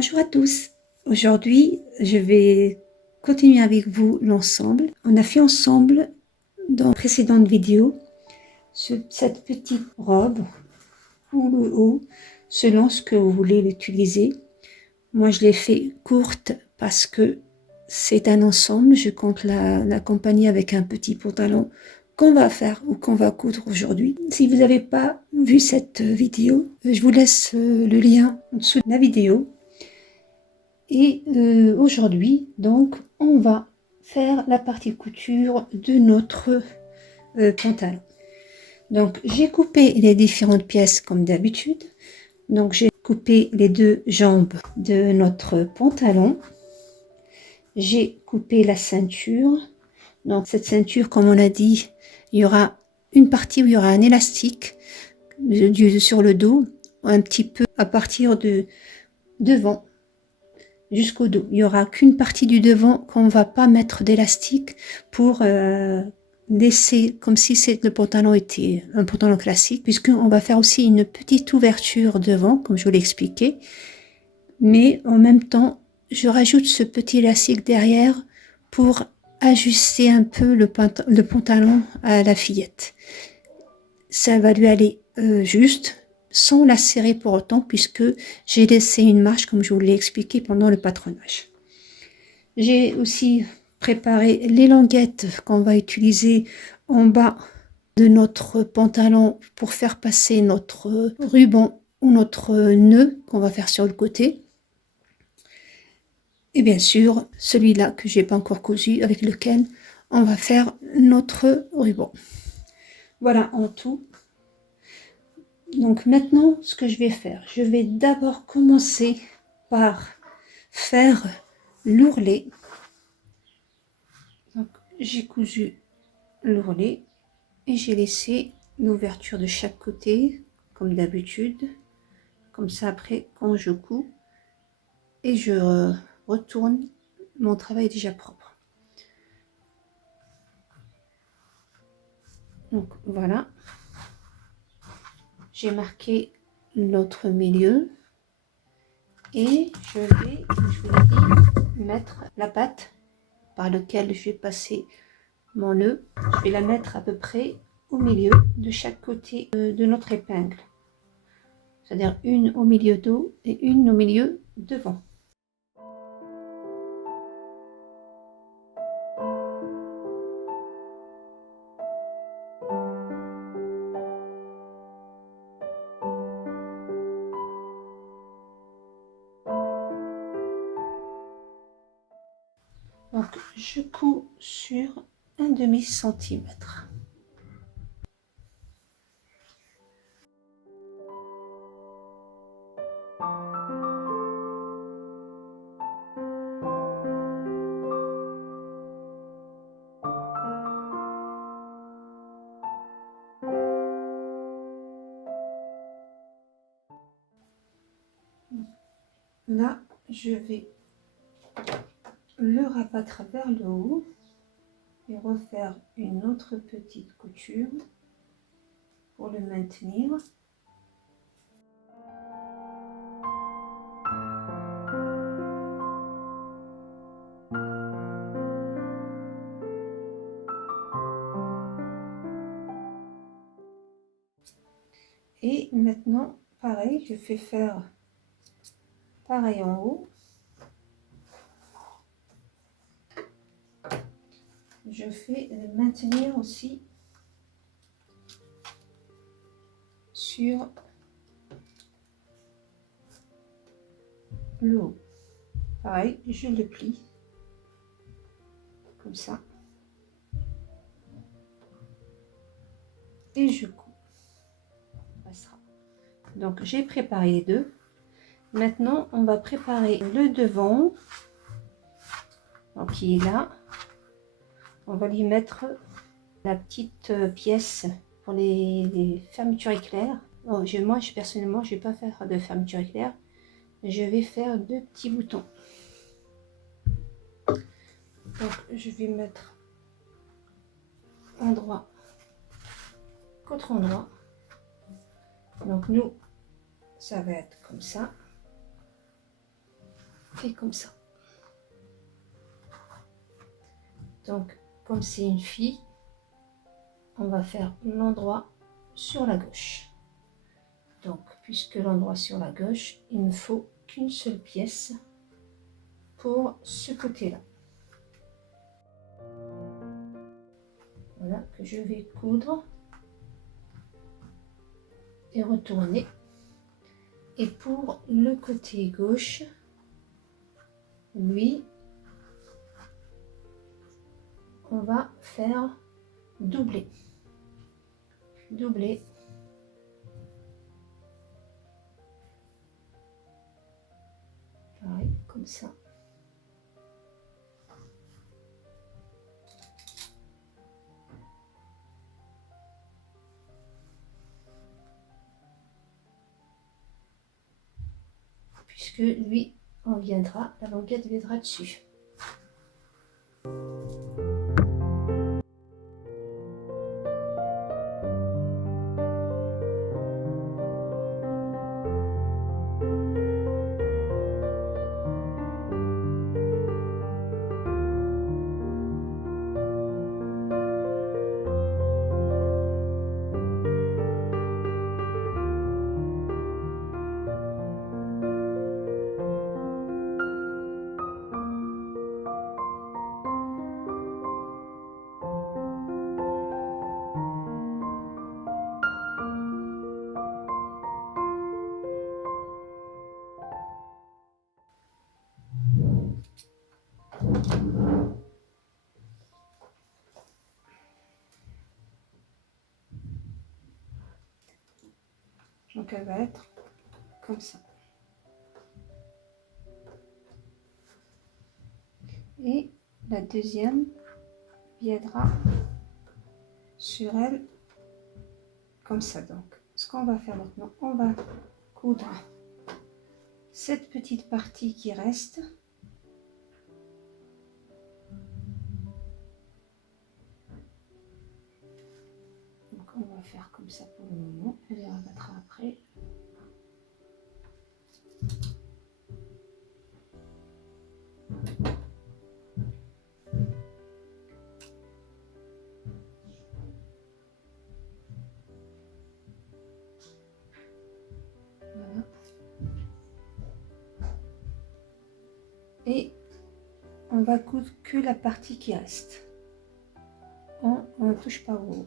Bonjour à tous. Aujourd'hui, je vais continuer avec vous l'ensemble. On a fait ensemble dans la précédente vidéo cette petite robe ou le haut, selon ce que vous voulez l'utiliser. Moi, je l'ai fait courte parce que c'est un ensemble. Je compte l'accompagner avec un petit pantalon qu'on va faire ou qu'on va coudre aujourd'hui. Si vous n'avez pas vu cette vidéo, je vous laisse le lien en dessous de la vidéo. Et aujourd'hui, donc, on va faire la partie couture de notre pantalon. Donc, j'ai coupé les différentes pièces comme d'habitude. Donc, j'ai coupé les deux jambes de notre pantalon. J'ai coupé la ceinture. Donc, cette ceinture, comme on l'a dit, il y aura une partie où il y aura un élastique sur le dos, un petit peu à partir de devant jusqu'au dos. Il n'y aura qu'une partie du devant qu'on ne va pas mettre d'élastique pour laisser comme si le pantalon était un pantalon classique, puisqu'on va faire aussi une petite ouverture devant, comme je vous l'ai expliqué. Mais en même temps, je rajoute ce petit élastique derrière pour ajuster un peu le pantalon à la fillette. Ça va lui aller juste, sans la serrer pour autant, puisque j'ai laissé une marge comme je vous l'ai expliqué pendant le patronage. J'ai aussi préparé les languettes qu'on va utiliser en bas de notre pantalon pour faire passer notre ruban ou notre nœud qu'on va faire sur le côté. Et bien sûr, celui-là que j'ai pas encore cousu, avec lequel on va faire notre ruban. Voilà en tout. Donc maintenant, ce que je vais faire, je vais d'abord commencer par faire l'ourlet. Donc j'ai cousu l'ourlet et j'ai laissé l'ouverture de chaque côté, comme d'habitude. Comme ça, après, quand je couds et je retourne, mon travail est déjà propre. Donc voilà. J'ai marqué l'autre milieu et je vais, comme je vous l'ai dit, mettre la patte par laquelle je vais passer mon nœud. Je vais la mettre à peu près au milieu de chaque côté de notre épingle. C'est-à-dire une au milieu dos et une au milieu devant. Donc je couds sur 1/2 centimètre. Là, je vais le rabattre vers le haut et refaire une autre petite couture pour le maintenir. Et maintenant, pareil, je fais faire pareil en haut. Je fais maintenir aussi sur le haut. Pareil, je le plie comme ça et je couds. Donc j'ai préparé les deux. Maintenant, on va préparer le devant. Donc qui est là. On va lui mettre la petite pièce pour les fermetures éclairs. Bon, moi, personnellement, je ne vais pas faire de fermeture éclair. Je vais faire 2 petits boutons. Donc, je vais mettre endroit contre endroit. Donc, nous, ça va être comme ça. fait comme ça. Donc, comme c'est une fille, on va faire l'endroit sur la gauche. Donc, puisque l'endroit sur la gauche, il me faut qu'une seule pièce pour ce côté-là. Voilà, que je vais coudre et retourner. Et pour le côté gauche, lui, on va faire doubler. Doubler. Pareil, comme ça. Puisque lui, on viendra, la languette viendra dessus. Donc elle va être comme ça. Et la deuxième viendra sur elle comme ça. Donc ce qu'on va faire maintenant, on va coudre cette petite partie qui reste. Donc on va faire comme ça pour le moment, elle y remettra après. Voilà. Et on va coudre que la partie qui reste. On ne touche pas au haut.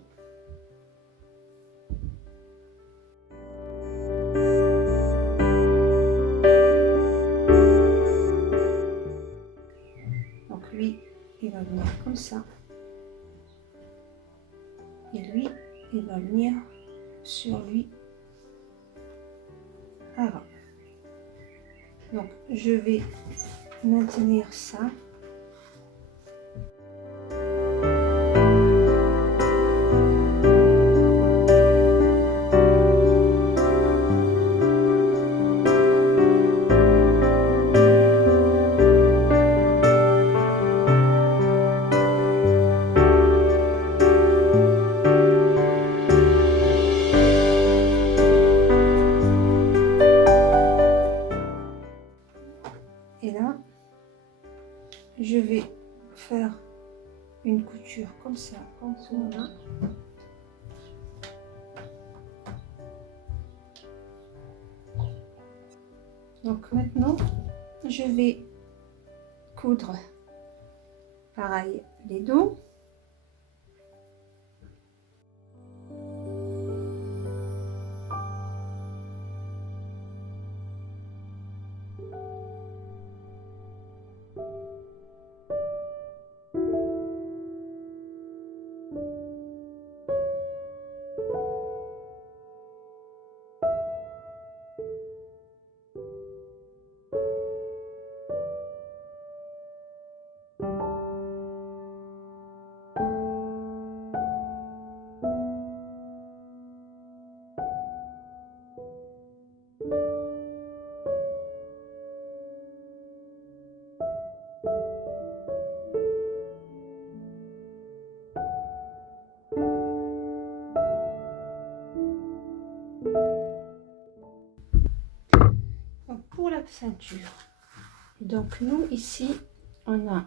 Donc lui, il va venir comme ça. Et lui, il va venir sur lui avant. Donc je vais maintenir ça. Et là, je vais faire une couture comme ça en dessous là. Donc maintenant, je vais coudre pareil les dos. Donc pour la ceinture, Donc nous ici, on a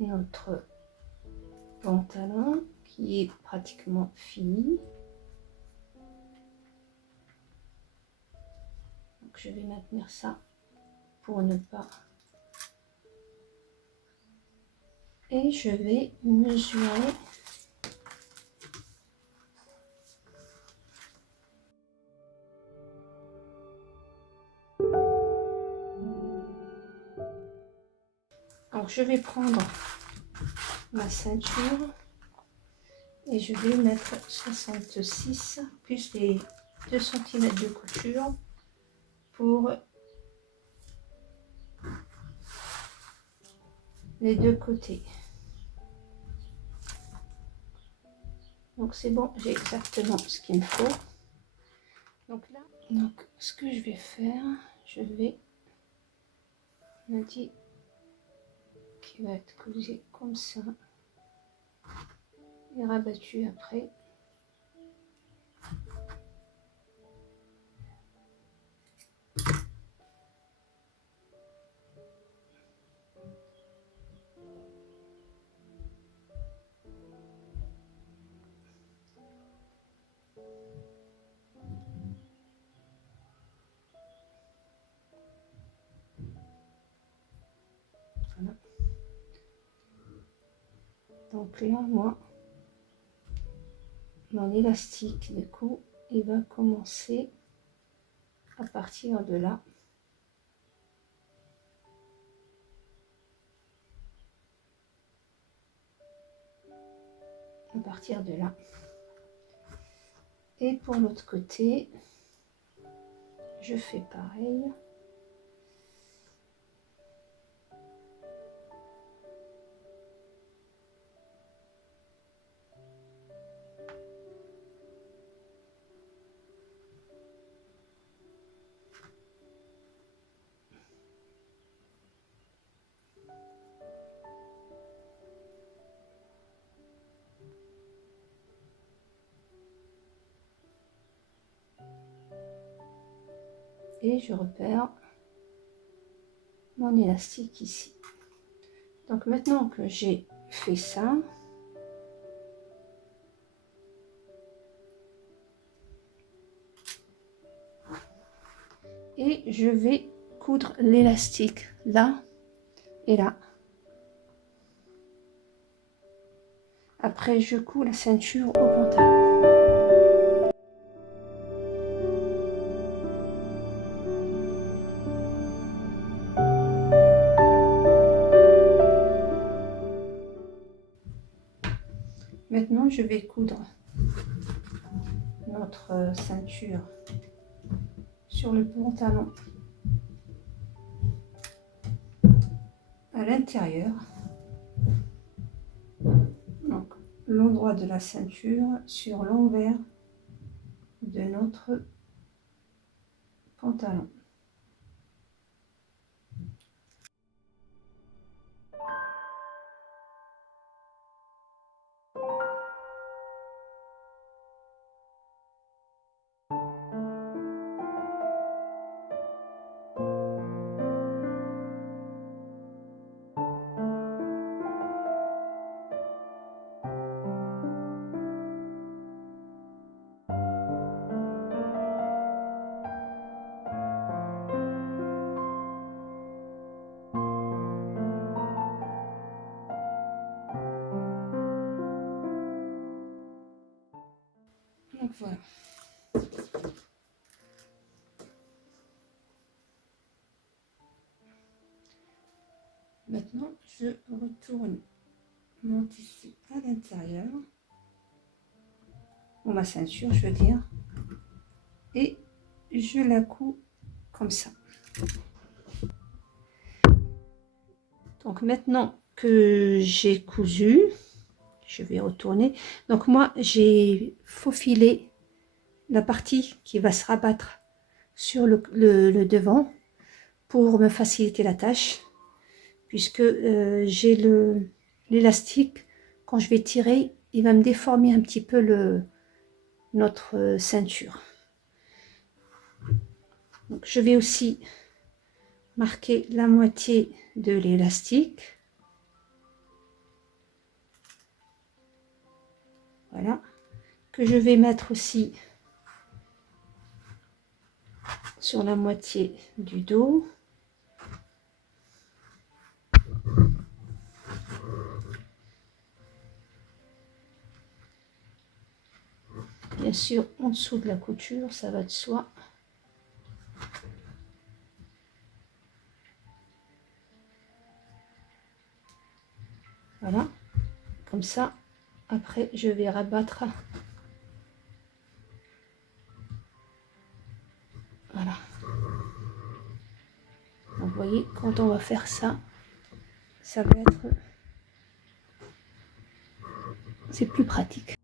notre pantalon qui est pratiquement fini. Donc je vais maintenir ça pour ne pas... Et je vais mesurer donc je vais prendre ma ceinture et je vais mettre 66 plus les 2 cm de couture pour les deux côtés. Donc c'est bon, j'ai exactement ce qu'il me faut. Donc là, donc ce que je vais faire, je vais, on a dit qu'il va être collé comme ça et rabattu après. Voilà. Donc là, moi, mon élastique, du coup, il va commencer à partir de là. À partir de là. Et pour l'autre côté, je fais pareil. Et je repère mon élastique ici. Donc maintenant que j'ai fait ça, et je vais coudre l'élastique là et là. Après je couds la ceinture au pantalon. Maintenant, je vais coudre notre ceinture sur le pantalon à l'intérieur. Donc, l'endroit de la ceinture sur l'envers de notre pantalon. Donc voilà. Maintenant, je retourne mon tissu à l'intérieur, ou ma ceinture, je veux dire, et je la couds comme ça. Donc maintenant que j'ai cousu, je vais retourner. Donc moi, j'ai faufilé la partie qui va se rabattre sur le devant pour me faciliter la tâche, puisque j'ai l'élastique, quand je vais tirer, il va me déformer un petit peu notre ceinture. Donc je vais aussi marquer la moitié de l'élastique. Voilà, que je vais mettre aussi sur la moitié du dos. Bien sûr, en dessous de la couture, ça va de soi. Voilà, comme ça. Après, je vais rabattre. Voilà. Donc, vous voyez, quand on va faire ça, ça va être... C'est plus pratique.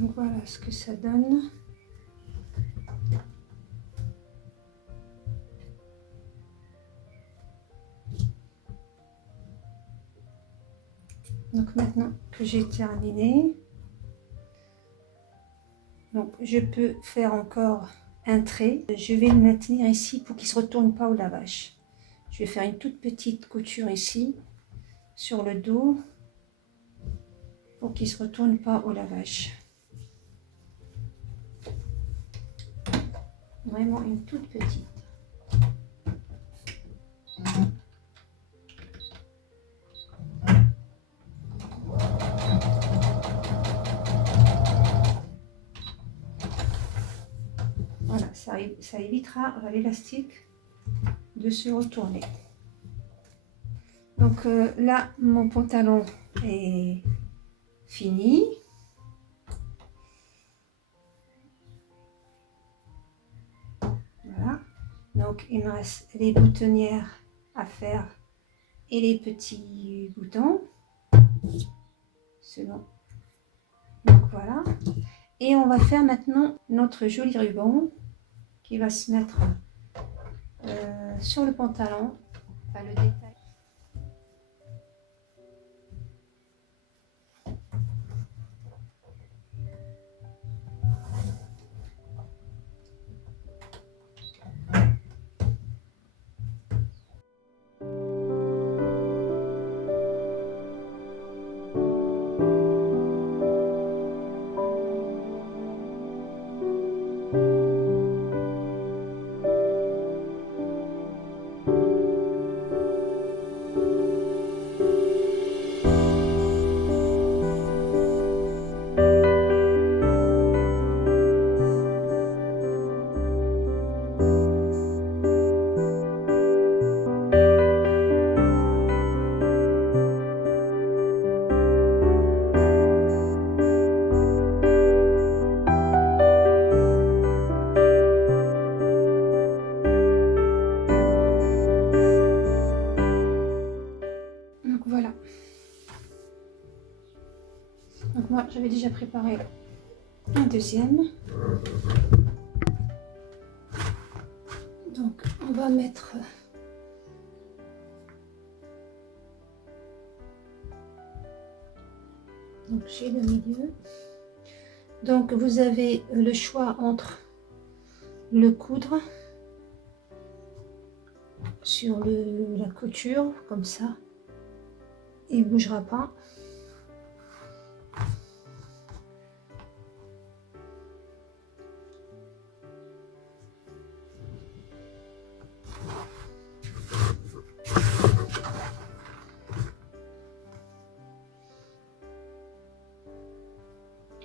Donc voilà ce que ça donne. Donc maintenant que j'ai terminé, donc je peux faire encore un trait. Je vais le maintenir ici pour qu'il ne se retourne pas au lavage. Je vais faire une toute petite couture ici sur le dos pour qu'il ne se retourne pas au lavage. Vraiment une toute petite. Voilà, ça évitera à l'élastique de se retourner. Donc là, mon pantalon est fini. Voilà. Donc il me reste les boutonnières à faire et les petits boutons. Selon. Donc voilà. Et on va faire maintenant notre joli ruban qui va se mettre sur le pantalon. Enfin, le détail. Donc voilà. Donc moi j'avais déjà préparé un deuxième. Donc on va mettre donc j'ai le milieu. Donc vous avez le choix entre le coudre sur la couture comme ça, il ne bougera pas.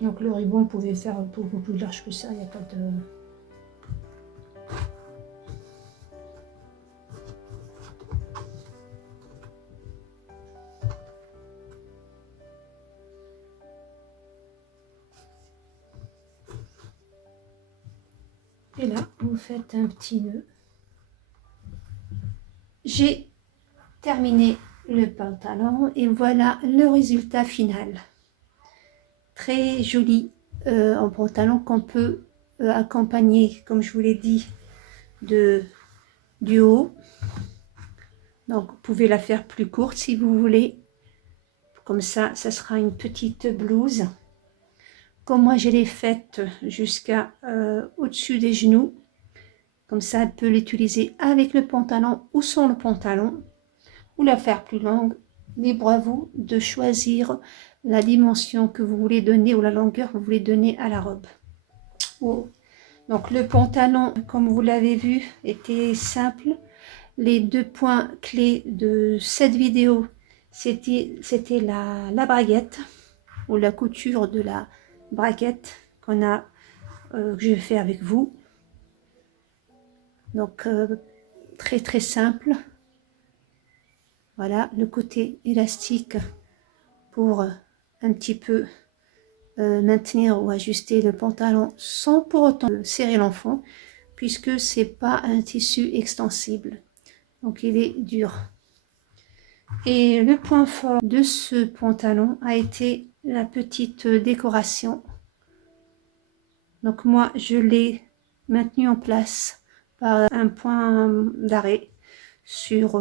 Donc le ruban, vous pouvez faire beaucoup plus large que ça, il n'y a pas de... Et là, vous faites un petit nœud. J'ai terminé le pantalon et voilà le résultat final. Très joli en pantalon qu'on peut accompagner, comme je vous l'ai dit, du haut. Donc vous pouvez la faire plus courte si vous voulez. Comme ça sera une petite blouse. Comme moi je l'ai faite jusqu'à au-dessus des genoux. Comme ça, elle peut l'utiliser avec le pantalon ou sans le pantalon. Ou la faire plus longue. Libre à vous de choisir la dimension que vous voulez donner ou la longueur que vous voulez donner à la robe. Donc le pantalon, comme vous l'avez vu, était simple. Les deux points clés de cette vidéo, c'était la braguette ou la couture de la braguette que j'ai fait avec vous. Donc très simple. Voilà le côté élastique pour un petit peu maintenir ou ajuster le pantalon sans pour autant serrer l'enfant, puisque c'est pas un tissu extensible, donc il est dur. Et le point fort de ce pantalon a été la petite décoration. Donc moi je l'ai maintenu en place par un point d'arrêt sur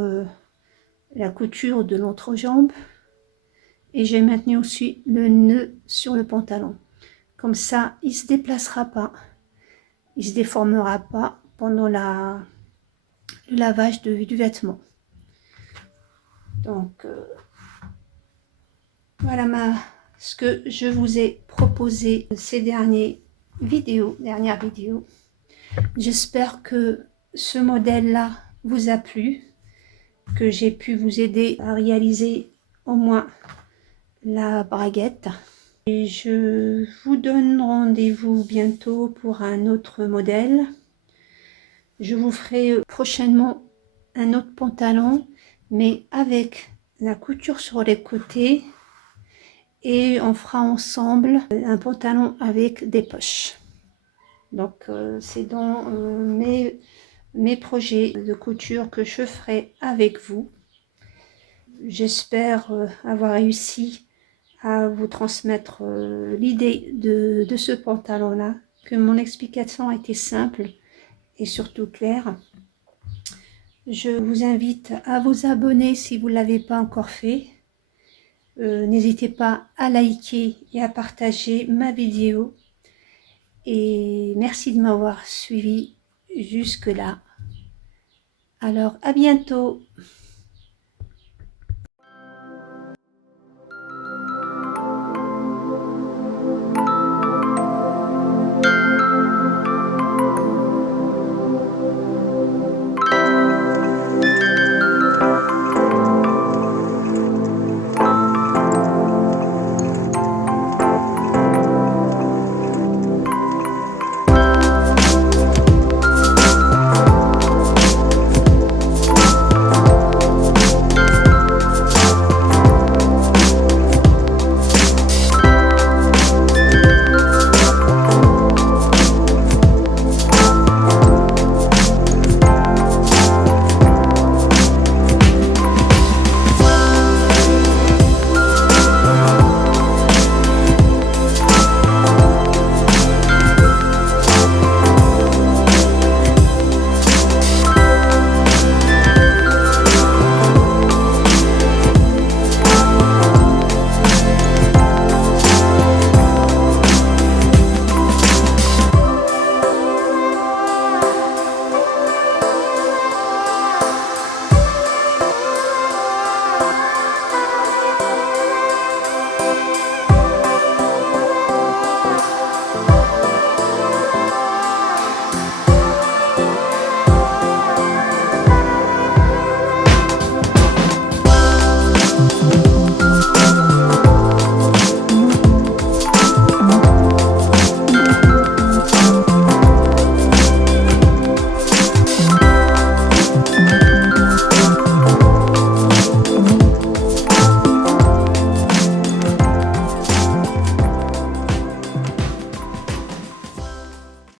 la couture de l'entrejambe. Et j'ai maintenu aussi le nœud sur le pantalon. Comme ça, il ne se déplacera pas. Il ne se déformera pas pendant le lavage du vêtement. Donc, voilà ce que je vous ai proposé ces dernières vidéos. J'espère que ce modèle-là vous a plu, que j'ai pu vous aider à réaliser au moins la braguette. Et je vous donne rendez-vous bientôt pour un autre modèle. Je vous ferai prochainement un autre pantalon, mais avec la couture sur les côtés, et on fera ensemble un pantalon avec des poches. Donc c'est dans mes projets de couture que je ferai avec vous. J'espère avoir réussi à vous transmettre l'idée de ce pantalon-là, que mon explication a été simple et surtout claire. Je vous invite à vous abonner si vous ne l'avez pas encore fait. N'hésitez pas à liker et à partager ma vidéo. Et merci de m'avoir suivi jusque-là. Alors, à bientôt!